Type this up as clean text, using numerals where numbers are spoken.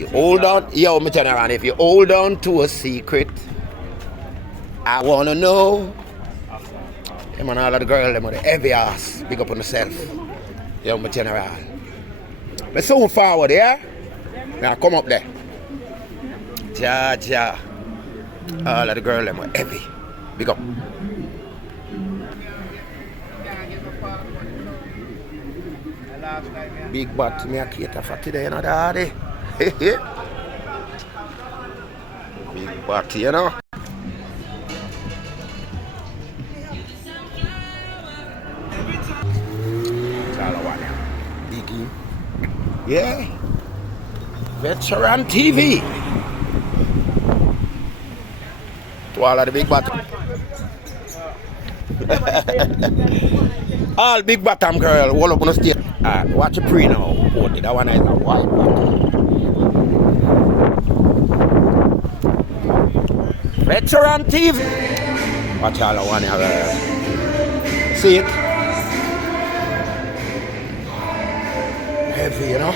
You hold on, yo, me turn around. If you hold on to a secret, I wanna know. Them and all of the girls, them with the heavy ass, big up on yourself. Yo, me turn around. Me soon forward, yeah? Now come up there. Ja. All of the girls, them with heavy, big up. Big bat, me a cater for today, you know, daddy. Big bat, you know. Biggie. Yeah. Veteran TV. To all of the big bat. All big bottom girl, all up on the state. Watch a pre now. Oh, that one is a white bottom. Veteran TV. Watch all the one here. See it? Heavy, you know.